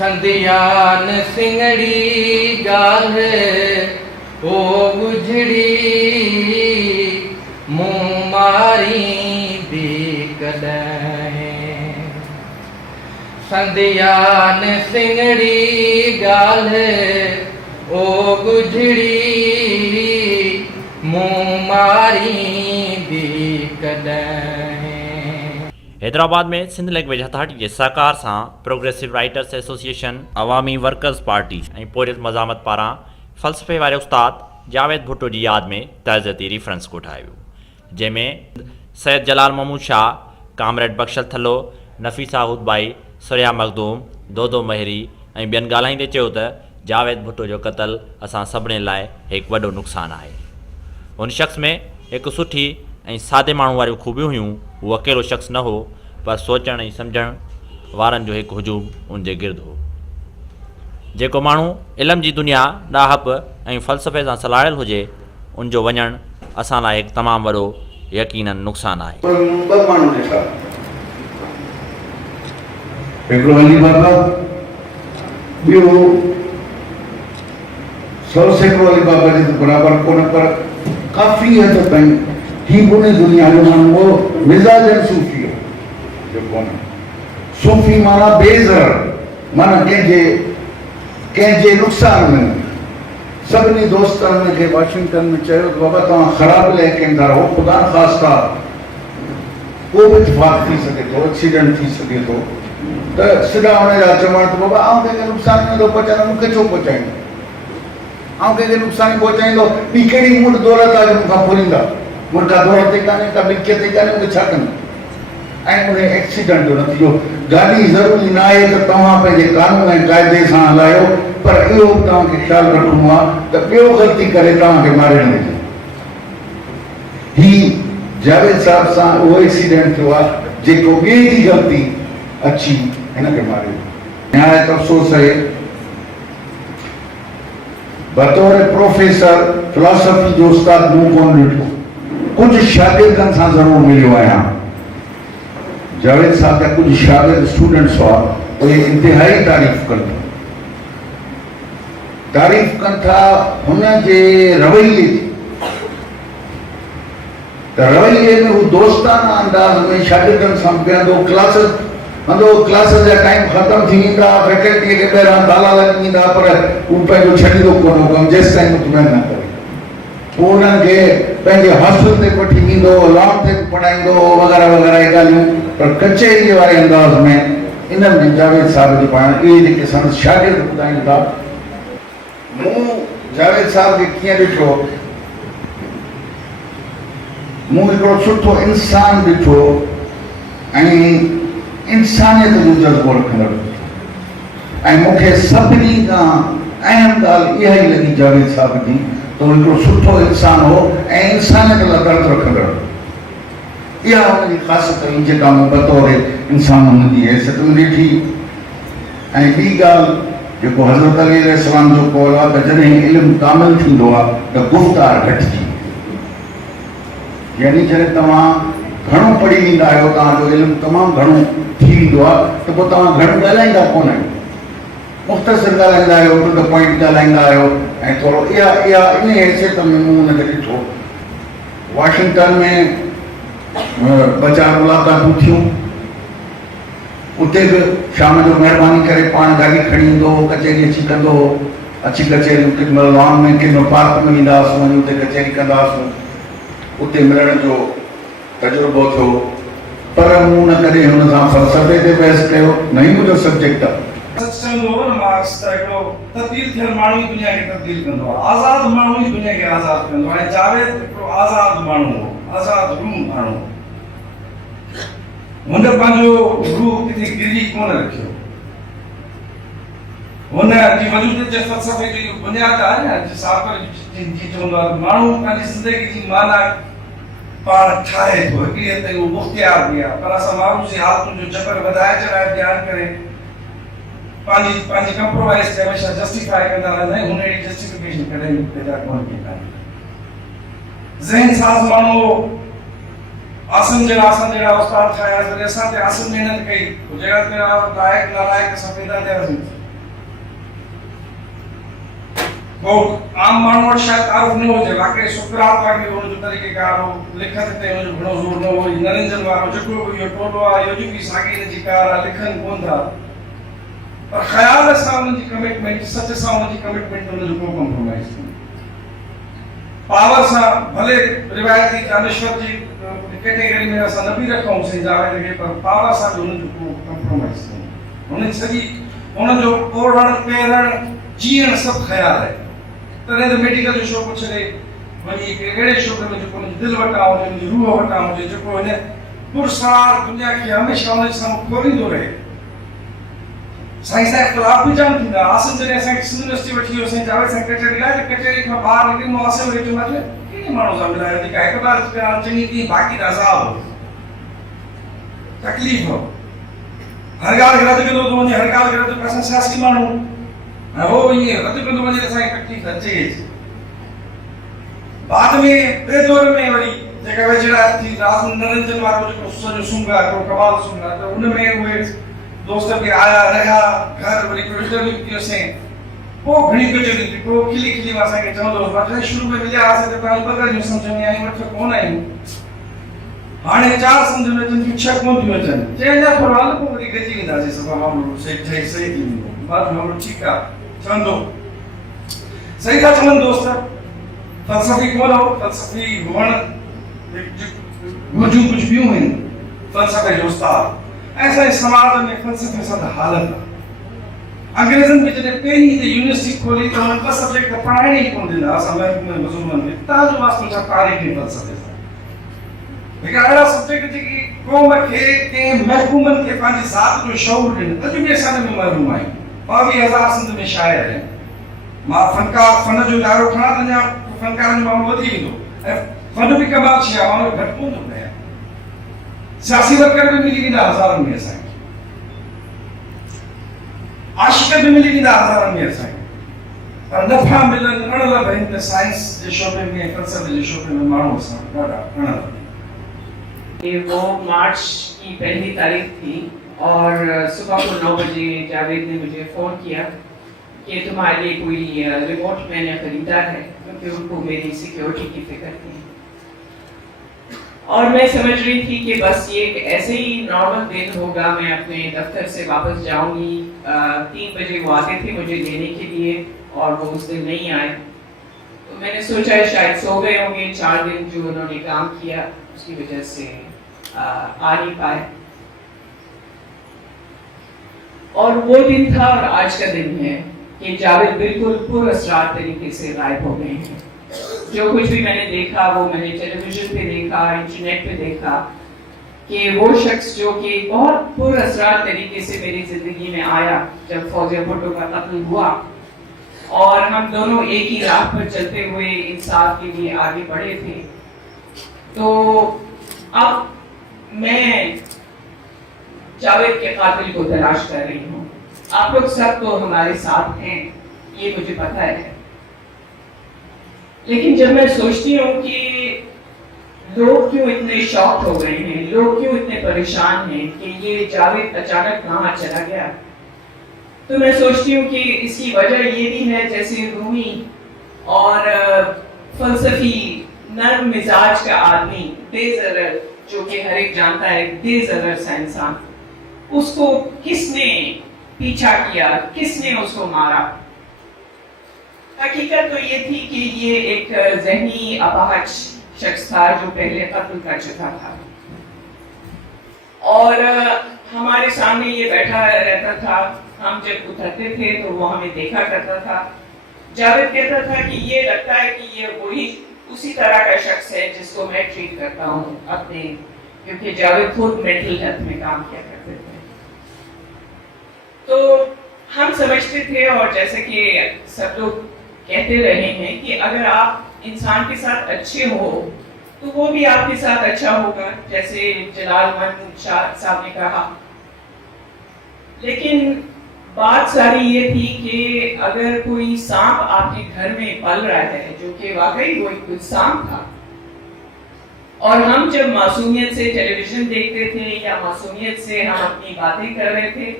संदियान सिंगड़ी गाल ओ गुजड़ी मुँह मारी दी कॾहिं संदियान सिंगड़ी गाल ओ गुजड़ी मुँह मारी दी कॾहिं। हैदराबाद में सिंध लैंग्वेज अथॉरिटी के सहकार से प्रोग्रेसिव राइटर्स एसोसिएशन, अवामी वर्कर्स पार्टी और पोरियत मज़ामत पारां फ़लसफ़े वारे उस्ताद जावेद भुट्टो की याद में तज़ियती रिफरेंस कोठायो वियो, जंहिंमें सैयद जलाल महमूद शाह, कामरेड बख्शल थल्लो, नफ़ीसा हुदबाई, सुरिया मखदूम, दोदो महरी ऐं ॿियनि ॻाल्हाईंदे चयो त जावेद भुट्टो जो क़त्ल असां सभिनी लाइ हिकु वॾो नुक़सानु आहे। उन शख़्स में हिकु सुठी ऐं सादे माण्हू वारियूं खूबियूं हुयूं। उहो अकेलो शख़्स न हो, पर सोचण ऐं सम्झण वारनि जो हिकु हुजूम उनजे गिर्द हो। जेको माण्हू इल्म जी दुनिया ॾाहप ऐं फ़लसफ़े सां सलाहियल हुजे, उनजो वञणु असां लाइ हिकु तमामु वॾो यकीनन नुक़सानु आहे। हिकिड़ो अली बाबा, ॿियो 100 सैकड़ो अली बाबा जे त बराबरि कोन, पर काफ़ी हद ताईं ही कोन्हे दुनिया जो माण्हू हो मिज़ाजन सूफ़ी हो जो कोन्हे। सूफ़ी माना बेज़र, माना कंहिंजे नुक़सान में। सभिनी दोस्तनि मूंखे वाशिंगटन में चयो त बाबा तव्हां ख़राबु लहकेंदा रहो, ख़ुदा ख़ास्ता को बि इतफ़ाक़ थी सघे थो, एक्सीडेंट थी सघे थो, त सिधा हुनजा चवण त बाबा आउं कंहिंखे नुक़सान न थो पहुचाईंदो, मूंखे छो पहुचाईंदो, आउं कंहिंखे नुक़सान पहुचाईंदो, ॿी कहिड़ी मूंड दौलत आहे जो मूंखां फुरींदा, मुंहिंजा दौलत ई कान्हे, का मिल्कियत ई कान्हे, मूंखे छा कंदो। ऐं उन एक्सीडेंट जो नतीजो गाॾी ज़रूरी न आहे त तव्हां पंहिंजे कानून ऐं क़ाइदे सां हलायो, पर इहो बि तव्हांखे ख़्यालु रखिणो आहे त ॿियो ग़लती करे तव्हांखे मारे न विझे। ही जावेद साहब सां उहो एक्सीडेंट थियो आहे जेको ॿिए जी ग़लती अची हिनखे मारे। निहायत अफ़सोस आहे, बतौर प्रोफेसर फिलॉसफी जो उस्ताद मूं कोन ॾिठो, कुझु शागिर्दनि सां ज़रूरु मिलियो आहियां। जावेद साहब जा कुझु शागिर्द स्टूडेंट्स हुआ, उहे इंतिहाई तारीफ़ कनि था हुन जे रवैये जी। त रवैये में हू दोस्ताना अंदाज़ में शागिर्दनि सां वेहंदो, क्लास जा टाइम ख़तमु थी वेंदा, फैकल्टीअ खे ॿाहिरां ताला लॻी वेंदा, पर हू पंहिंजो छॾींदो कोन हो कमु, जेसि ताईं मुतमइन न करे। पोइ उन्हनि खे पंहिंजे हॉस्टल ते वठी वेंदो, लॉन ते पढ़ाईंदो वग़ैरह वग़ैरह ॻाल्हियूं, पर कचहरीअ वारे अंदाज़ में इन्हनि में जावेद साहब जी पाण इहे जेके संदसि शागिर्द ॿुधाइनि था। मूं जावेद साहब खे कीअं ॾिठो, मूं हिकिड़ो सुठो इंसान ॾिठो ऐं इंसानियत जो जज़्बो रखंदड़, ऐं मूंखे सभिनी खां अहम ॻाल्हि इहा ई लॻी जावेद साहब जी त हू हिकिड़ो सुठो इंसान हो ऐं इंसानियत लाइ दर्द रखंदड़। इहा हुनजी ख़ासियत हुई जेका मूं बतौर इंसान हुनजी हैसियत में ॾिठी। ऐं ॿी ॻाल्हि जेको हज़रत अली अलैहिस्सलाम जो कौल आहे त जॾहिं इल्मु कामिल थींदो आहे त गुफ़्तार घटिजी, यानी जॾहिं तव्हां घणो पढ़ी वेंदा आहियो, तव्हांजो इल्मु तमामु घणो थी वेंदो आहे, त पोइ तव्हां घणो ॻाल्हाईंदा कोन आहियो, मुख़्तसिर ॻाल्हाईंदा आहियो, टू द पॉइंट ॻाल्हाईंदा आहियो। ऐं थोरो इहा इन हैसियत में मूं हुनखे ॾिठो। वाशिंगटन में 2-4 मुलाक़ातूं थियूं, उते बि शाम जो महिरबानी करे पाण गाॾी खणी ईंदो, कचहरी अची कंदो, अची कचहरी केॾी महिल लॉन में केॾी महिल पार्क में ईंदा हुआसीं, वञी उते कचहरी कंदा हुआसीं, उते मिलण जो तजुर्बो थियो। पर मूं न कॾहिं हुन सां फ़लसफ़े ते बहस कयो, न ई मुंहिंजो सब्जेक्ट आहे। तब्दील थियल माण्हू दुनिया खे तब्दील कंदो आहे, आज़ाद माण्हू ई दुनिया खे आज़ाद कंदो आहे। जावेद हिकिड़ो आज़ाद माण्हू हो, आज़ाद रूह माण्हू। हुन पंहिंजो रूह किथे गिरजी कोन रखियो। हुन जी वजूद जे फ़लसफ़े जी बुनियाद आहे न, साकर जी चवंदो आहे माण्हू पंहिंजी ज़िंदगी जी माना पाण ठाहे थो, हिकिड़ी हद ताईं उहो मुख़्तियार बि आहे, पर असां माण्हू जी हालतुनि जो चकर वधाए चढ़ाए ध्यानु करे पंहिंजी कंप्रोमाइज़ खे हमेशह जस्टिफाई कंदा रहंदा आहियूं। हुन अहिड़ी जस्टिफिकेशन कॾहिं पैदा कोन कई आहे। ज़हन साज़ माण्हू आसन जहिड़ा उस्ताद ठाहिया, वरी असां ते आसन महिनत कई, जहिड़ा लाइक़ नालाइक़ असां पैदा थियासीं। बहुत आम माण्हू वटि शायदि तारीफ़ न हुजे वाकई सुकरात वाकई हुनजो तरीक़ेकार हो लिखत ते हुनजो घणो ज़ोर न हो नरेंद्र वारो जेको बि इहो टोलो आहे इहो जेकी साॻी हिन जी कार आहे लिखनि कोन था पर ख़्याल सां हुनजी कमिटमेंट सच सां हुनजी कमिटमेंट हुनजो को कॉम्प्रोमाइज़ कोन्हे पावर सां भले रिवायती दानिश्वर जी कैटेगरी में असां न बि रखूंसीं जावेद खे पर पावर सां बि हुनजो को कॉम्प्रोमाइज़ कोन्हे हुनजी सॼी हुनजो ओढ़ण पेरण जीअण सभु ख़्याल आहे तॾहिं त मेडिकल जो शौक़ु छॾे वञी हिकिड़े अहिड़े शौक़ में जेको हुनजी दिलि वटां हुजे हुनजी रूह वटां हुजे जेको हिन पुरसार दुनिया खे हमेशह हुनजे साम्हूं खोलींदो रहे साईं सां इख़्तिलाफ़ बि जाम थींदा आसिम जॾहिं असांखे सिंध यूनिवर्सिटी वठी वियो साईं जावेद साईं कचहरी लाइ त कचहरी खां ॿाहिरि निकिरी मां आसिम वेठो मां चयो कहिड़े माण्हू सां मिलायो जेका हिकु बार चङी थी बाक़ी त अज़ाब हो तकलीफ़ हो हर ॻाल्हि खे रद्द कंदो थो वञे हर ॻाल्हि खे रद्द असां सियासी माण्हू ऐं हो ईअं रद्द कंदो वञे त असांखे तकलीफ़ अचे बाद में ॿिए दौर में वरी जेका वेझड़ा थी नरेंद्र वारो जेको सॼो सुंग आहे हिकिड़ो कमाल सुंग आहे त उन में उहे दोस्त बि आया रहिया घर वरी इंटरव्यू कयोसीं पोइ घणी कचहरी थी पोइ खिली खिली मां असांखे चवंदो हुओ जॾहिं शुरू में मिलिया हुआसीं त पाण ॿ ॻाल्हियूं सम्झ में आयूं वठ कोन आयूं हाणे 4 सम्झ में अचनि थियूं 6 कोन थियूं अचनि चइनि जा थोरो हल पोइ वरी गॾिजी वेंदासीं सभु मामिलो सही थी वेंदो बाक़ी मामिलो ठीकु आहे चवंदो सही था चवनि दोस्त फ़लसफ़ी कोन हो फ़लसफ़ी हुअण हुजूं कुझु ॿियूं आहिनि फ़लसफ़े जो उस्ताद ऐं असांजे समाज में फ़लसफ़े सां त हालत आहे अंग्रेज़नि बि जॾहिं पहिरीं हिते यूनिवर्सिटी खोली त हुननि ॿ सब्जेक्ट पढ़ाइण ई कोन ॾिना असां महकूम मज़ूमनि में तव्हांजो वास्तो छा तारीख़ ऐं फ़लसफ़े सां हिकिड़ा अहिड़ा सब्जेक्ट जेकी क़ौम खे कंहिं महकूमनि खे पंहिंजी ज़ात जो शऊर ॾिनो अॼु बि असां में महरूम आहियूं 22,000 सिंध में शाइर आहिनि मां फनकार फन जो इदारो खणा त अञा फनकारनि जो माण्हू वधी वेंदो ऐं फन बि कमाल शइ आहे माण्हू घटि कोन थो पए सियासी वर्कर बि मिली वेंदा हज़ारनि में असांखे आशिक़ बि मिली वेंदा हज़ारनि में असांखे पर नफ़ा मिलनि अणलभ आहिनि त साइंस जे शोबे में फ़लसफ़े जे शोबे में माण्हू असां ॾाढा अणलभ वो मार्च की पहली तारीख थी और सुबह को 9 बजे जावेद ने मुझे फ़ोन किया कि तुम्हारे लिए कोई रिमोट मैंने खरीदा है क्योंकि उनको मेरी सिक्योरिटी की फिक्र थी और मैं समझ रही थी कि बस ये ऐसे ही नॉर्मल दिन होगा मैं अपने दफ्तर से वापस जाऊंगी 3 बजे वो आते थे मुझे लेने के लिए और वो उस दिन नहीं आए तो मैंने सोचा शायद सो गए होंगे 4 दिन जो उन्होंने काम किया उसकी वजह से आ नहीं पाए और वो दिन था और आज का दिन है कि जावेद बिल्कुल पुरअसरार तरीके से गायब हो गए हैं जो कुछ भी मैंने देखा वो मैंने टेलीविजन पे देखा इंटरनेट पे देखा कि वो शख्स जो कि बहुत पुरअसरार तरीके से मेरी जिंदगी में आया जब फौजिया भुट्टो का कत्ल हुआ और हम दोनों एक ही राह पर चलते हुए इंसाफ के लिए आगे बढ़े थे तो अब मैं जावेद के कातिल को तलाश कर रही हूँ आप लोग सब तो हमारे साथ हैं ये मुझे पता है लेकिन जब मैं सोचती हूँ कि लोग क्यों इतने शॉक हो गए हैं लोग क्यों इतने परेशान हैं कि ये जावेद अचानक कहाँ चला गया तो मैं सोचती हूँ कि इसकी वजह ये भी है जैसे रूमी और फलसफी नर्म मिजाज का आदमी बेज़रर जो कि हर एक जानता है बेज़रर सा इंसान उसको किसने पीछा किया किसने उसको मारा हकीकत तो ये थी कि ये एक ज़हनी अपाहज शख्स था जो पहले कत्ल कर चुका था और हमारे सामने ये बैठा रहता था हम जब उतरते थे तो वो हमें देखा करता था जावेद कहता था कि ये लगता है कि ये वही उसी तरह का शख्स है जिसको मैं ट्रीट करता हूँ अपने क्योंकि जावेद खुद मेंटल हेल्थ में काम किया करते थे तो हम समझते थे और जैसे कि सब लोग कहते रहे हैं कि अगर आप इंसान के साथ अच्छे हो तो वो भी आपके साथ अच्छा होगा जैसे जलालमंद शाह साहब ने कहा लेकिन बात सारी ये थी कि अगर कोई सांप आपके घर में पल रहा है जो कि वाकई वो एक सांप था और हम जब मासूमियत से टेलीविजन देखते थे या मासूमियत से हम अपनी बातें कर रहे थे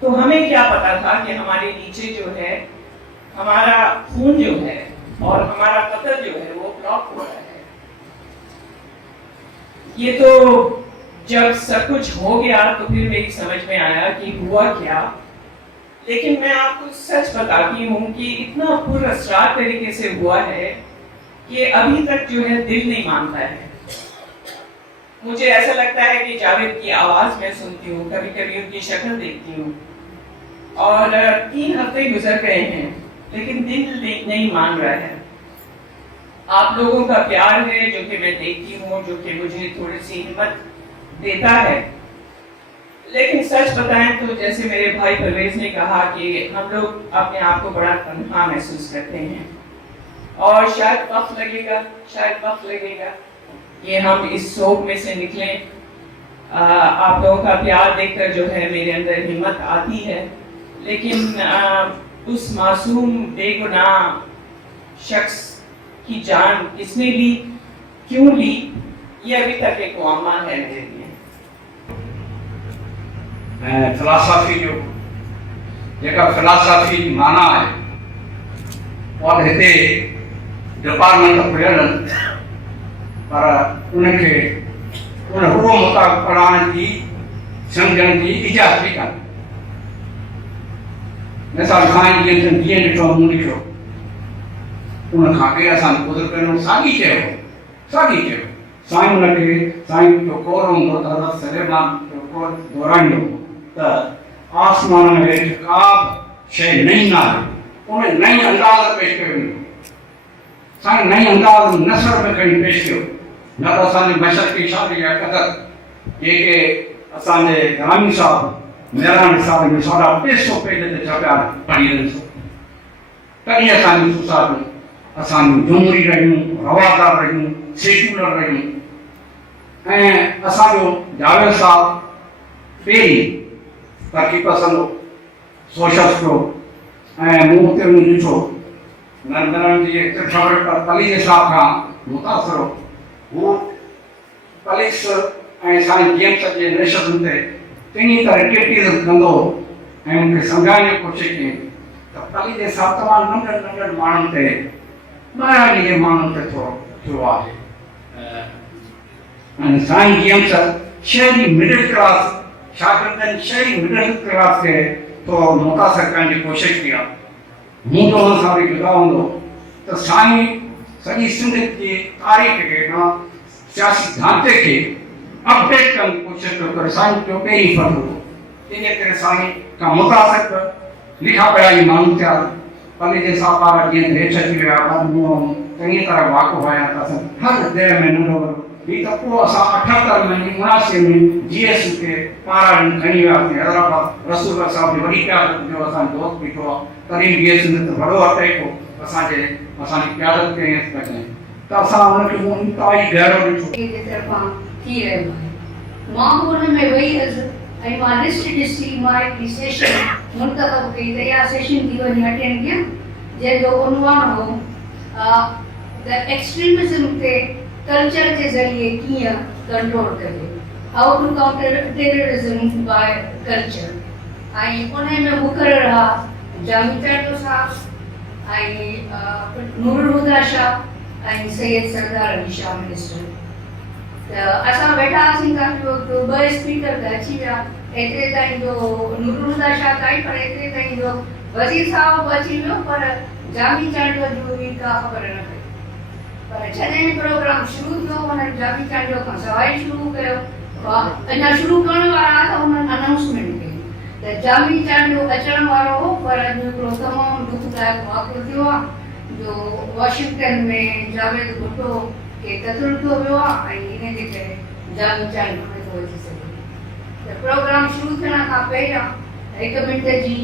तो हमें क्या पता था कि हमारे नीचे जो है हमारा खून जो है और हमारा कत्ल जो है वो ब्लॉक हो रहा है। ये तो जब सब कुछ हो गया तो फिर मेरी समझ में आया कि हुआ क्या। लेकिन मैं आपको सच बताती हूँ कि इतना पुरअसरार तरीके से हुआ है कि अभी तक जो है दिल नहीं मानता है। मुझे ऐसा लगता है कि जावेद की आवाज मैं सुनती हूँ, कभी कभी उनकी शक्ल देखती हूँ, और 3 हफ्ते गुजर गए हैं लेकिन दिल नहीं मान रहा है। आप लोगों का प्यार है जो कि मैं देखती हूँ, जो कि मुझे थोड़ी सी हिम्मत देता है। लेकिन सच बताएं तो जैसे मेरे भाई परवेज ने कहा कि हम लोग अपने आप को बड़ा तन्हा महसूस करते हैं, और शायद वक्त लगेगा कि हम इस शोक में से निकलें। आप लोगों का प्यार देखकर जो है मेरे अंदर हिम्मत आती है, लेकिन उस मासूम बेगुनाह शख्स की जान किसने ली, क्यों ली, ये अभी तक एक मुअम्मा है मेरे लिए। फिलासफी जो जेका फिलासफी माना है और हिते डिपार्टमेंट खुलियल पर उनखे उन हुओ मुताबिक़ पढ़ाइण जी सम्झण जी इजाज़त बि कान्हे। मिसाल साईं जीअं ॾिठो मूं ॾिठो उन खां अॻे असां बुज़ुर्गनि साॻी चयो साईं उनखे साईं जो कोर हूंदो त हज़रत सलेमान जो कोर दोहराईंदो त आसमान में हेठि का बि शइ नई न आहे, उन नई अंदाज़ पेश कयो साईं, नई अंदाज़ नसर में खणी पेश कयो। न त असांजे मशरक़ी शादी जा क़दर जेके असांजे ग्रामी साहब मेहरान साहब जो 250 पेज ते छपिया पढ़ी ॾिसो, तॾहिं असांजी सोसाइटी असांजूं जुमरी रहियूं, रवादार रहियूं, सेक्युलर रहियूं। ऐं असांजो जावेद साहब पहिरीं तरक़ी पसंद सोशलिस्ट हो ऐं मूं हुते वञी ॾिठो नंदन जी पलीस साहब खां मुतासिर हो। हू पलीस ऐं साईं जेम्स जे नशस्तनि ते चङी तरह क्रिटिसिज़म कंदो ऐं मूंखे सम्झाइण जी कोशिशि कई त पलीस साहब तमामु नंढनि माण्हुनि ते ॿाहिरि जे माण्हुनि ते थोरो थियो आहे। ऐं साईं जेम्स शहरी मिडिल क्लास शागिर्दनि शहरी मिडिल क्लास खे थोरो मुतासिर करण जी कोशिशि कई आहे। मूं त हुन सां बि जुदा हूंदो त साईं सॼी सिंध जी तारीख़ खे सियासी ढांचे खे अपडेट करण जी कोशिशि पियो करे। साईं जो पहिरीं फर्ज़ु हो, इन करे साईं खां मुतासिर लिखा पढ़ा जी माण्हू थिया। पले जे साहब पारां जीअं हेठि अची विया चङी तरह वाक़ुफ़ आहियां त असां हर देर में नंढो वॾो ही त पोइ असां 78 में 79 में GS खे पारां खणी वियासीं हैदराबाद। रसूल साहब जी वॾी क़यादत जो असांजो दोस्त बीठो आहे, तॾहिं GS में वॾो अटैक हो असांजी क़यादत कयईं त असां हुनखे इंतहाई गहरो ॾिठो जे तरफ़ां थी रहियो आहे। मां हुन में वेई हुअसि ऐं मां लिस्ट ॾिसी मां हिकिड़ी सेशन मुंतख़ब कई त इहा सेशन थी वञी अटेंड कयां जंहिंजो उनवान हो द एक्सट्रीमिज़म ते कल्चर के ज़रिए कीअं कंट्रोल कजे, how to counter terrorism by culture. ऐं उन में मुक़रर हा जावेद चांडो साहब ऐं नूरुल हुदा शाह ऐं सैयद सरदार अली शाह मिनिस्टर। त असां वेठा हुआसीं काफ़ी वक़्तु, 2 स्पीकर त अची विया, एतिरे ताईं जो नूरुल हुदा शाह ताईं, पर एतिरे ताईं जो वज़ीर साहब अची वियो, पर जावेद चांडो जो बि का ख़बर न पई। पर जॾहिं प्रोग्राम शुरू थियो हुननि जावेद चांडो खां सवाइ शुरू कयो, अञा शुरू करण वारा त हुननि अनाउंसमेंट कई त जावेद चांडो अचण वारो हो। पर अॼु हिकिड़ो तमामु दुखदायक वाक़ियो थियो आहे जो वॉशिंगटन में जावेद भुट्टो खे क़त्ल थियो वियो आहे ऐं इन जे करे जावेद चांडो नथो अची सघे। त प्रोग्राम शुरू थियण खां पहिरियां 1 मिंट जी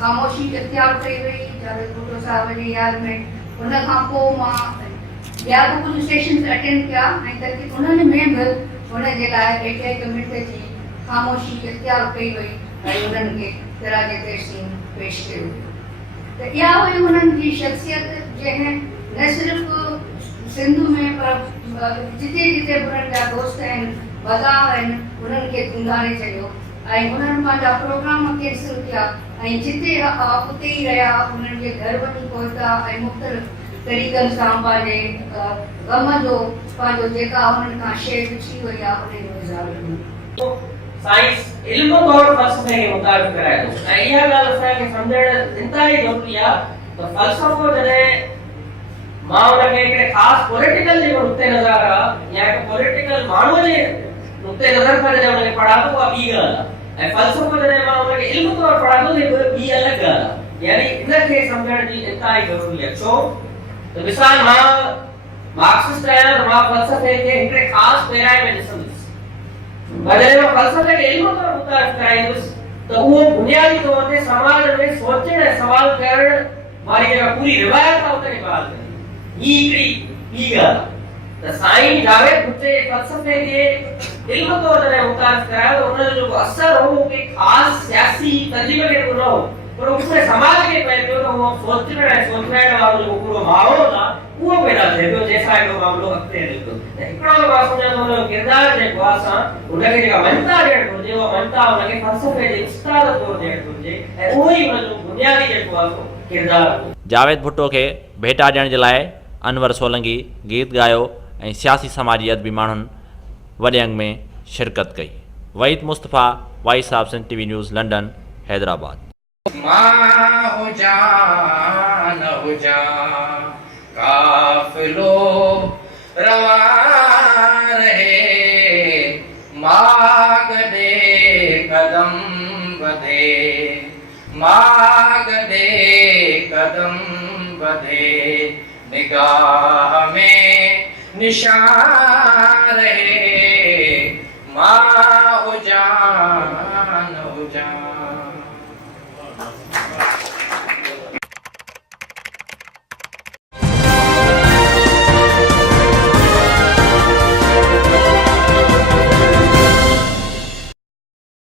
ख़ामोशी इख्तियार कई वई जावेद भुट्टो साहब जे यादि में। उन खां पोइ मां ॿिया बि कुझु सेशन्स अटेंड कया ऐं तॾहिं उन्हनि में बि हुन जे लाइ 1 मिंट जी ख़ामोशी इख्तियार कई वई ऐं उन्हनि खे सिराज तहसीन पेश कयो वियो। त इहा हुई हुननि जी शख़्सियत जंहिं न सिर्फ़ु सिंध में पर जिते जिते हुननि जा दोस्त आहिनि वज़ा आहिनि उन्हनि खे धुंधारे छॾियो ऐं उन्हनि पंहिंजा प्रोग्राम कैंसिल किया ऐं जिते उते ई रहिया, उन्हनि जे घर वञी पहुता ऐं मुख़्तलिफ़ तरीक़नि सां पंहिंजे ग़म जो पंहिंजो जेका उन्हनि खां शइ विछी वई आहे उन जो इज़हार कयो। साइंस इल्म तौर फ़लसफ़े खे मुताबिक़ कराए थो ऐं इहा ॻाल्हि असांखे सम्झणु इंतिहाई ज़रूरी आहे त फ़लसफ़ो जॾहिं मां हुनखे हिकिड़े ख़ासि पॉलिटिकल जेको नुक़्ते नज़र आहे या हिकु पॉलिटिकल माण्हूअ जे नुक़्ते नज़र खां जॾहिं हुनखे पढ़ा थो उहा ॿी ॻाल्हि आहे ऐं फ़लसफ़ो जॾहिं मां हुनखे इल्म तौर पढ़ा थो त ॿी अलॻि ॻाल्हि आहे। यानी इनखे सम्झण जी इंतिहाई ज़रूरी आहे। छो त मिसाल मां मार्क्सिस्ट आहियां त मां फ़लसफ़े खे हिकिड़े ख़ासि पैराए में ॾिसंदुसि, पर जॾहिं मां फ़लसफ़े खे इल्म तौर मुताबिक़ कराईंदुसि त उहो बुनियादी तौर ते समाज में सोचण ऐं सवाल करण वारी जेका पूरी रिवायत आहे उनखे बहाल करे। ही हिकिड़ी ॿी ॻाल्हि आहे त साईं जावेद भुट्टे फ़लसफ़े खे इल्म तौर जॾहिं मुताबिक़ करायो त उनजो जेको असर हो उहो कंहिं ख़ासि सियासी तर्जीब खे न हो, पर पूरे समाज खे पए पियो त उहो सोचण ऐं सोचाइण वारो जेको पूरो माहौल आहे उहो पैदा थिए पियो जंहिंसां हिकिड़ो मामिलो अॻिते हले पियो। त हिकिड़ो मां सम्झां थो हुनजो किरदारु जेको आहे असां हुनखे जेका मञता ॾियणु घुरिजे उहा मञता हुनखे फ़लसफ़े जे उस्ताद तौरु ॾियणु घुरिजे ऐं उहो ई हुनजो बुनियादी जेको आहे सो किरदारु। जावेद भुट्टो खे भेटा ॾियण जे लाइ अनवर सोलंगी गीत ॻायो ऐं सियासी समाजी अदबी माण्हुनि वॾे अंग में शिरकत कई। वहीद मुस्तफ़ा, वाइस साहब, Sindh TV news, London, Hyderabad. मां हुजा न हुजा काफ़िलो रवा रहे, मां गॾे कदम वधे, मां गॾे कदम वधे, निगाह में निशान रहे, मां हुजा न हुजा।